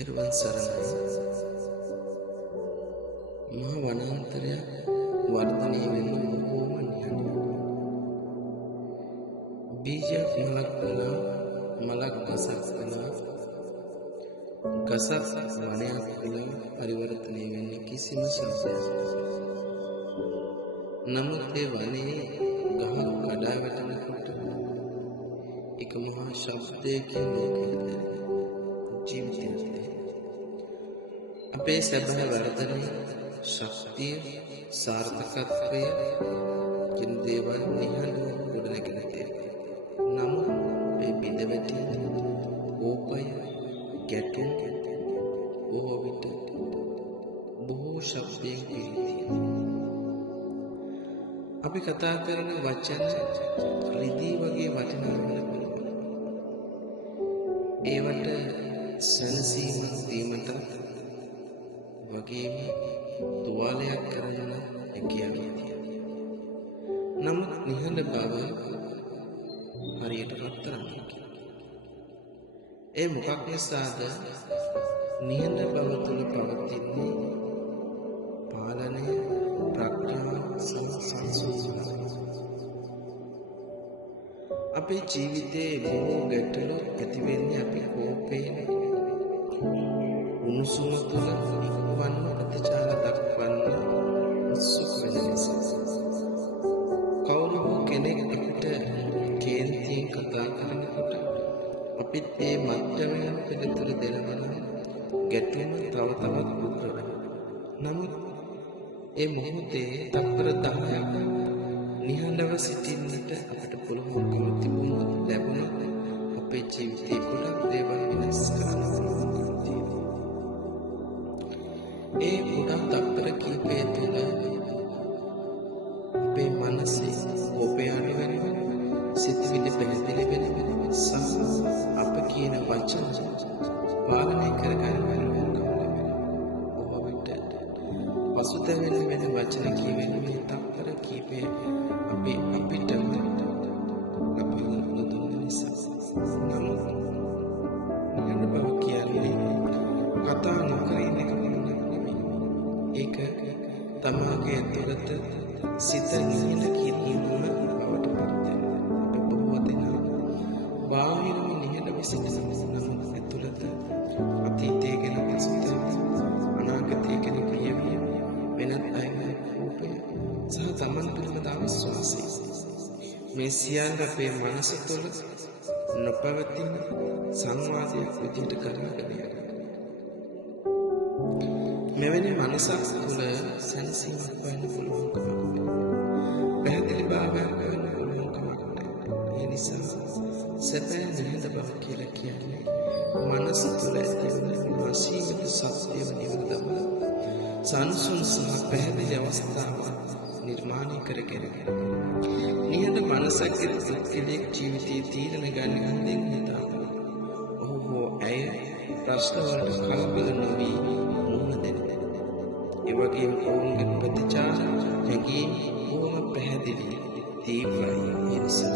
එරුවන් සරණයි. මහ වනාන්තරයක් වර්ධනය වෙන බොහෝම නිහඬයි. බීජයක් මලක් කළා, මලක් ගසක් කළා, ගසක් වනයක් කළා, පරිවර්තනය වෙන්නේ කිසිම ශබ්දයක්. නමුත් ඒ වනයේ ගහ කඩා වැටෙනකොට එක මහා ශබ්දයකින් ලෝකෙට ජීවිතය අපේ සැබෑ වර්ධනය, ශක්තිය, සාර්ථකත්වය කියන දේවල් නිහඬව ගොඩනැගෙන තියෙනවා. නමුත් මේ බිඳවැටෙන කෝපය, ගැටුම් බොහෝ විට බොහෝ ශබ්දයෙන් පිරී අපි කතා කරන වචන රිදී වගේ වටිනා වෙන්න පුළුවන්. ඒවට සැනසීමක් දීමට වගේම තුවාලයක් කරන්න හැකියාවක් තියෙනවා. නමුත් නිහඬ බව හරියට රත්තරන්කි. ඒ මොකක් නිසාද? නිහඬ බව තුළ පවතින්නේ පාලනය, ප්‍රඥාව, සංසුන්කම. අපේ ජීවිතයේ බොහෝ ගැටලු ඇති වෙන්නේ අපි කෝපයෙන්, උණුසුම තුළ ඉක්වන්න ප්‍රතිචාර දක්වන්න උත්සුක වෙන නිසා. කවුරු කෙනෙක් අපිට කේන්තියෙන් කතා කරනකොට අපිත් ඒ මට්ටමෙන් පිළිතුර දෙනවා නම් ගැටුම තව තවත් උග්‍ර වෙනවා. නමුත් ඒ මොහොතේ තත්පර 10ක් නිහඬව සිටින්නට අපට පුළුවන්කම තිබුණොත් ලැබුණොත් අපේ ජීවිතේ ගොඩක් දේවල් වෙනස් කරන්න පුළුවන්කම තියෙනවා. ඒ ගොඩක් තත්පර කීපය තුළ අපේ මනසේ කෝපය අඩු වෙනවා, සිතුවිලි පැහැදිලි වෙනවා, සහ අප කියන වචන පාලනය කරගන්න පුළුවන්කම ලැබෙනවා. බොහෝ විට පසුතැවෙන වෙන වචන කියවෙන්නේ මේ තත්පර කීපය අපිට ලබන දුන්න නිසා. නමුත් නිහඬ බව කියන්නේ කතා නොකර ඉන්න එක නෙමෙයි. ඒක තමාගේ ඇතුළත සිත නිහඬ කිරීම බවට පත් වෙනවා. අපි බොහෝ දෙනා බාහිරව නිහඬව සිටිනවා. නමුත් ඇතුළත අතීතය ගැන පසුතැවීම, අනාගතය ගැන පියවීම, වෙනත් අයගේ කෝපය සහ තමන් පිළිබඳ අවිශ්වාසය, මේ සියල්ල අපේ මනස තුළ නොපවතින සංවාදයක් විදිහට කරගෙන යනවා. මෙවැනි මනසක් තුළ සැනසීමක් හොයන්න පුළුවන්කමක් නැහැ. පැහැදිලි භාවයක් හොයන්න පුළුවන්කමක් නැහැ. ඒ නිසා සැබෑ නිහඬ බව කියලා කියන්නේ මනස තුළ ඇතිවන අසීමිත සත්‍යව නිවන සංසුන් සහ පැහැදිලි අවස්ථාවක් නිර්මාණය කරගෙන නිහඬ මනසක් එක්ක ජීවිතයේ තීරණ ගන්න හඳින් හිතා ඔහු ඇය ප්‍රශ්න වලට කලබල නොවී මුහුණ දෙනවා. ඒ වගේම ඔවුන්ගේ ප්‍රතිචාර හැඟීම් බොහොම පැහැදිලි, තීව්‍රයි. ඒ නිසා